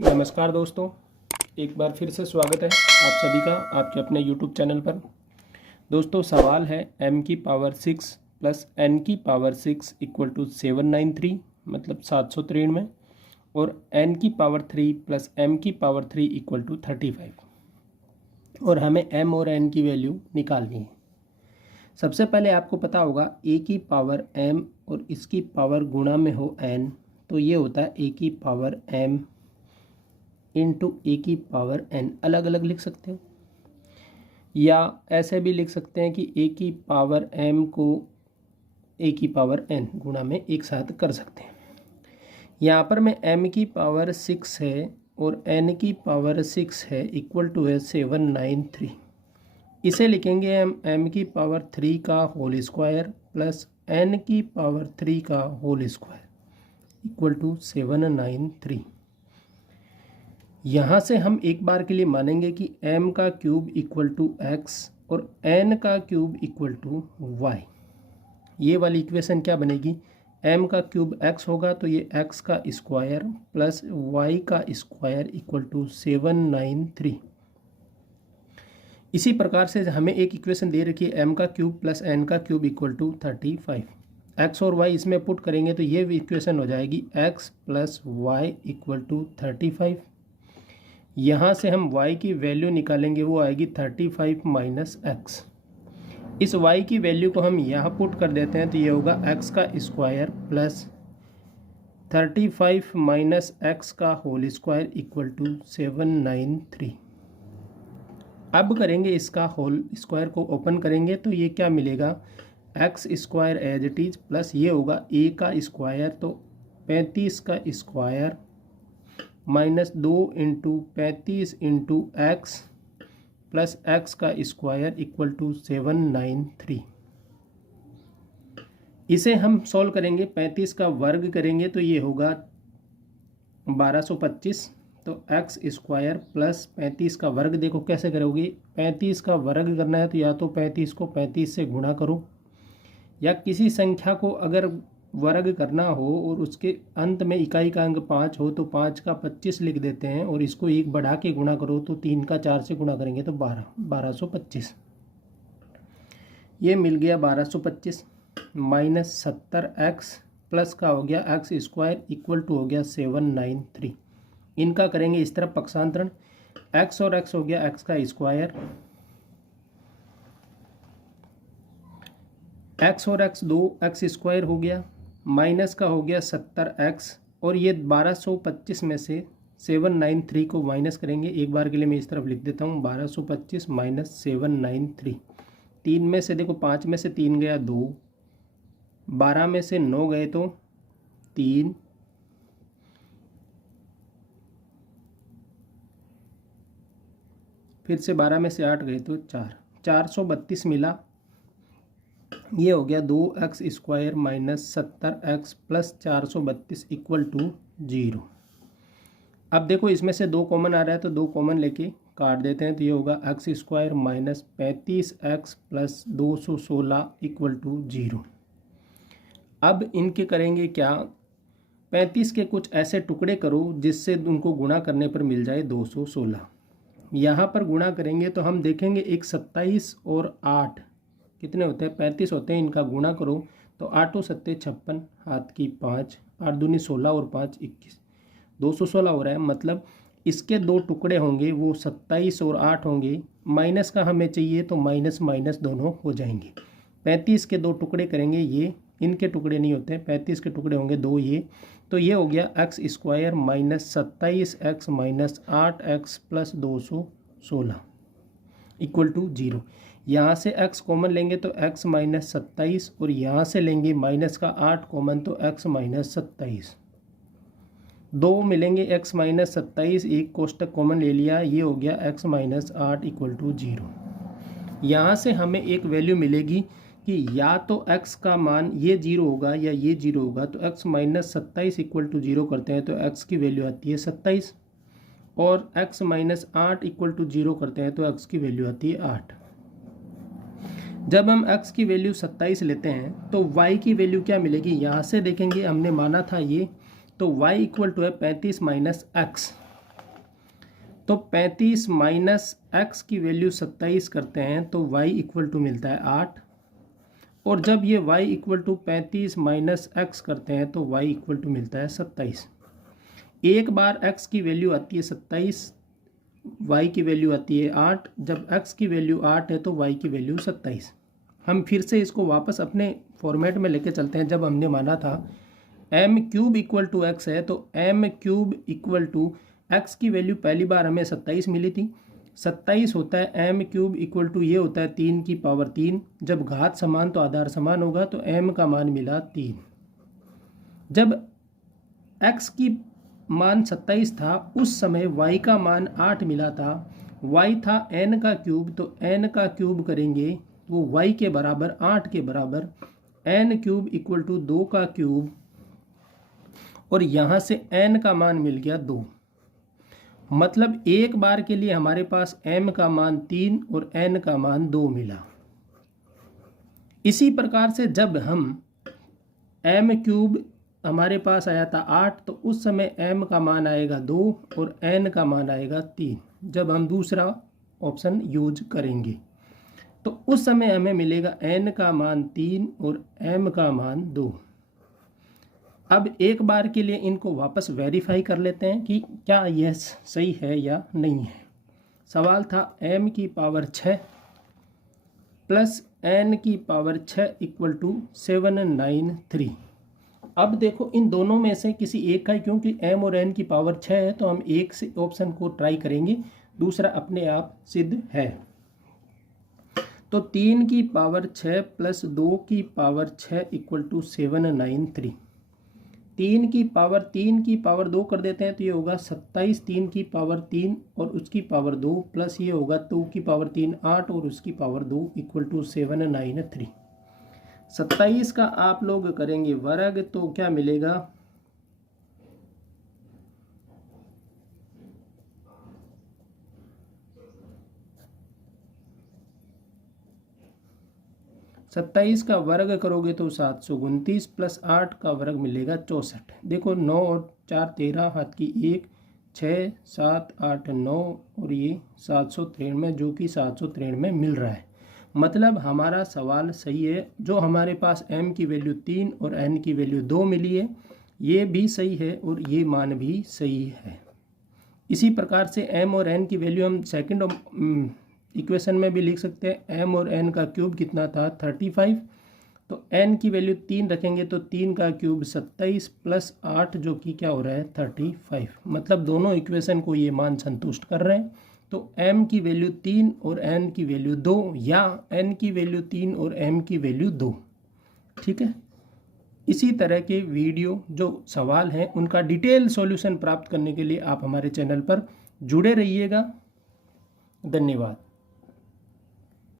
नमस्कार दोस्तों, एक बार फिर से स्वागत है आप सभी का आपके अपने YouTube चैनल पर। दोस्तों सवाल है m की पावर 6 प्लस n की पावर 6 इक्वल टू 793 मतलब 793 और n की पावर 3 प्लस m की पावर 3 इक्वल टू 35 और हमें m और n की वैल्यू निकालनी है। सबसे पहले आपको पता होगा a की पावर m और इसकी पावर गुणा में हो n, तो ये होता है a की पावर m इंटू ए की पावर n। अलग अलग लिख सकते हो या ऐसे भी लिख सकते हैं कि a की पावर m को a की पावर n गुणा में एक साथ कर सकते हैं। यहाँ पर में m की पावर 6 है और n की पावर 6 है इक्वल टू है 793। इसे लिखेंगे हम m की पावर 3 का होल स्क्वायर प्लस n की पावर 3 का होल स्क्वायर इक्वल टू 793। यहाँ से हम एक बार के लिए मानेंगे कि m का क्यूब इक्वल टू x और n का क्यूब इक्वल टू y। ये वाली इक्वेशन क्या बनेगी, m का क्यूब x होगा तो ये x का स्क्वायर प्लस y का स्क्वायर इक्वल टू 793। इसी प्रकार से हमें एक इक्वेशन दे रखी है m का क्यूब प्लस n का क्यूब इक्वल टू 35। x और y इसमें पुट करेंगे तो ये इक्वेशन हो जाएगी x plus y equal to 35। यहाँ से हम y की वैल्यू निकालेंगे, वो आएगी 35 माइनस एक्स। इस y की वैल्यू को हम यहाँ पुट कर देते हैं तो ये होगा x का स्क्वायर प्लस 35 माइनस एक्स का होल स्क्वायर इक्वल टू 793। अब करेंगे इसका होल स्क्वायर को ओपन करेंगे तो ये क्या मिलेगा, x square as it is plus ये होगा a का स्क्वायर तो 35 का square minus 2 into 35 into x plus x का स्क्वायर इक्वल टू 793। इसे हम सॉल्व करेंगे, 35 का वर्ग करेंगे तो ये होगा 1225। तो एक्स स्क्वायर प्लस 35 का वर्ग देखो कैसे करोगे, 35 का वर्ग करना है तो या तो 35 को 35 से गुणा करो या किसी संख्या को अगर वर्ग करना हो और उसके अंत में इकाई का अंक 5 हो तो 5 का 25 लिख देते हैं और इसको एक बढ़ा के गुणा करो तो 3 का 4 से गुणा करेंगे तो 1225। ये मिल गया 1225 माइनस 70x प्लस का हो गया एक्स स्क्वायर इक्वल टू हो गया 793। इनका करेंगे इस तरफ पक्षांतरण, x और x हो गया x का स्क्वायर, x और x 2x स्क्वायर हो गया माइनस का हो गया 70x और ये 1225 में से 793 को माइनस करेंगे। एक बार के लिए मैं इस तरफ लिख देता हूँ 1225 माइनस 793। 3 में से देखो 5 में से 3 गया 2, 12 में से 9 गए तो 3, फिर से 12 में से 8 गए तो 4, 432 मिला। ये हो गया 2x square minus 70x plus 432 equal to 0। अब देखो इसमें से 2 कॉमन आ रहा है तो 2 कॉमन लेके काट देते हैं तो ये होगा x square minus 35x plus 216 equal to 0। अब इनके करेंगे क्या, 35 के कुछ ऐसे टुकड़े करो जिससे उनको गुणा करने पर मिल जाए 216। यहाँ पर गुणा करेंगे तो हम देखेंगे एक 27 और 8 कितने होते हैं, 35 होते हैं। इनका गुणा करो तो 8 सत्ते 56, हाथ की 5, 8 दूनी 16 और 5 21, 216 हो रहा है। मतलब इसके 2 टुकड़े होंगे वो 27 और 8 होंगे। माइनस का हमें चाहिए तो माइनस माइनस दोनों हो जाएंगे। 35 के 2 टुकड़े करेंगे, ये इनके टुकड़े नहीं होते, 35 के टुकड़े होंगे 2 ये, तो ये हो गया x square minus 27x minus 8x plus 216 equal to 0। यहाँ से x कॉमन लेंगे तो x माइनस 27 और यहाँ से लेंगे माइनस का 8 कॉमन तो x माइनस 27। 2 मिलेंगे x माइनस 27, एक कोष्टक कॉमन ले लिया, ये हो गया x माइनस 8 इक्वल टू 0। यहाँ से हमें एक वैल्यू मिलेगी कि या तो x का मान ये 0 होगा या ये 0 होगा। तो x माइनस 27 इक्वल टू 0 करते हैं तो x की वैल्यू आती है 27 और x माइनस 8 इक्वल टू 0 करते हैं तो x की वैल्यू आती है 8। जब हम x की वैल्यू 27 लेते हैं तो y की वैल्यू क्या मिलेगी, यहाँ से देखेंगे हमने माना था ये, तो y इक्वल टू है 35 माइनस एक्स। तो 35 माइनस एक्स की वैल्यू 27 करते हैं तो y इक्वल टू मिलता है 8। और जब ये y equal to 35 minus x करते हैं तो y इक्वल टू मिलता है 27। एक बार x की वैल्यू आती है 27, y की वैल्यू आती है 8। जब x की वैल्यू 8 है तो y की वैल्यू 27। हम फिर से इसको वापस अपने फॉर्मेट में लेके चलते हैं। जब हमने माना था m cube equal to x है तो m cube equal to x की वैल्यू पहली बार हमें 27 मिली थी। 27 होता है m क्यूब इक्वल टू ये होता है 3 की पावर 3। जब घात समान तो आधार समान होगा, तो m का मान मिला 3। जब x की मान 27 था उस समय y का मान 8 मिला था। y था n का क्यूब, तो n का क्यूब करेंगे वो y के बराबर 8 के बराबर n क्यूब इक्वल टू 2 का क्यूब, और यहाँ से n का मान मिल गया 2। मतलब एक बार के लिए हमारे पास m का मान 3 और n का मान 2 मिला। इसी प्रकार से जब हम m क्यूब हमारे पास आया था 8, तो उस समय m का मान आएगा 2 और n का मान आएगा 3। जब हम दूसरा ऑप्शन यूज करेंगे तो उस समय हमें मिलेगा n का मान 3 और m का मान 2। अब एक बार के लिए इनको वापस वेरीफाई कर लेते हैं कि क्या यह सही है या नहीं है। सवाल था m की पावर 6 प्लस n की पावर 6 इक्वल टू 793। अब देखो इन दोनों में से किसी एक का ही, क्योंकि m और n की पावर 6 है तो हम एक से ऑप्शन को ट्राई करेंगे, दूसरा अपने आप सिद्ध है। तो 3 की पावर 6 प्लस 2 की पावर 6 इक्वल टू 793। 3 की पावर 2 कर देते हैं तो ये होगा 27। 3 की पावर 3 और उसकी पावर 2 प्लस ये होगा 2 की पावर 3 8 और उसकी पावर 2 इक्वल टू 793। 27 का आप लोग करेंगे वर्ग तो क्या मिलेगा, सत्ताईस का वर्ग करोगे तो 729 प्लस 8 का वर्ग मिलेगा 64। देखो 9 और 4 13, हाथ की 1 6 7 8 9 और ये 793 जो कि 793 मिल रहा है। मतलब हमारा सवाल सही है। जो हमारे पास m की वैल्यू 3 और n की वैल्यू 2 मिली है ये भी सही है और ये मान भी सही है। इसी प्रकार से m और n की वैल्यू हम सेकंड इक्वेशन में भी लिख सकते हैं। m और n का क्यूब कितना था 35, तो n की वैल्यू 3 रखेंगे तो 3 का क्यूब 27 प्लस 8 जो कि क्या हो रहा है 35। मतलब दोनों इक्वेशन को ये मान संतुष्ट कर रहे हैं। तो m की वैल्यू 3 और n की वैल्यू 2 या n की वैल्यू 3 और m की वैल्यू 2। ठीक है। इसी तरह के वीडियो जो सवाल हैं उनका डिटेल सॉल्यूशन प्राप्त करने के लिए आप हमारे चैनल पर जुड़े रहिएगा। धन्यवाद।